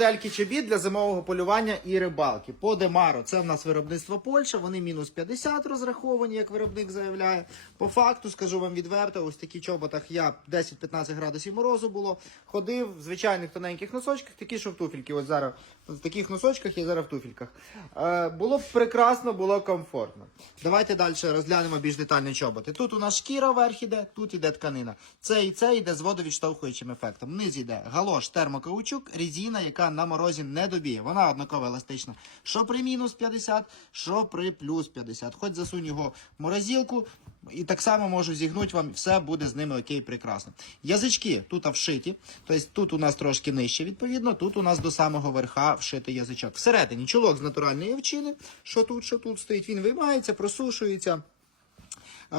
Модельки чобіт для зимового полювання і рибалки. По Демаро. Це в нас виробництво Польща. Вони мінус 50 розраховані, як виробник заявляє. По факту, скажу вам відверто, ось такі чоботах я 10-15 градусів морозу було. Ходив в звичайних тоненьких носочках, такі що в туфельки. Ось зараз в таких носочках я зараз в туфельках. Е, було прекрасно, було комфортно. Давайте далі розглянемо більш детально чоботи. Тут у нас шкіра верх іде, тут іде тканина. Це і це йде з водовідштовхуючим ефектом. Вниз йде галош, термокаучук, резина, яка на морозі не добіє. Вона однаково еластична. Що при мінус 50, що при плюс 50. Хоч засунь його в морозилку, і так само можу зігнути вам, все буде з ними окей, прекрасно. Язички тут вшиті, тобто тут у нас трошки нижче, відповідно, тут у нас до самого верха вшитий язичок. Всередині чулок з натуральної овчини, що тут, що тут стоїть, він виймається, просушується.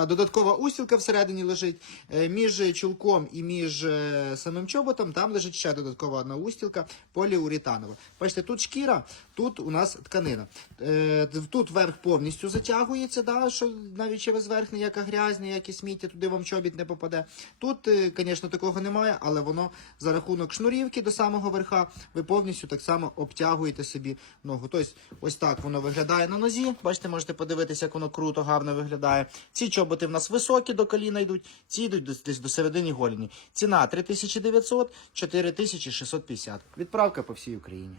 Додаткова устілка всередині лежить. Е, Між чулком і між е, самим чоботом там лежить ще додаткова одна устілка поліуретанова. Бачите, тут шкіра, тут у нас тканина. Е, Тут верх повністю затягується, да, що навіть через верх ніяка грязь, ніякі сміття, туди вам чобіт не попаде. Тут, звісно, такого немає, але воно за рахунок шнурівки до самого верха ви повністю так само обтягуєте собі ногу. Тобто, ось так воно виглядає на нозі. Бачите, можете подивитися, як воно круто, гарно виглядає. Ці чоботи в нас високі до коліна йдуть, ці йдуть десь- до середини голені. Ціна 3900, 4650. Відправка по всій Україні.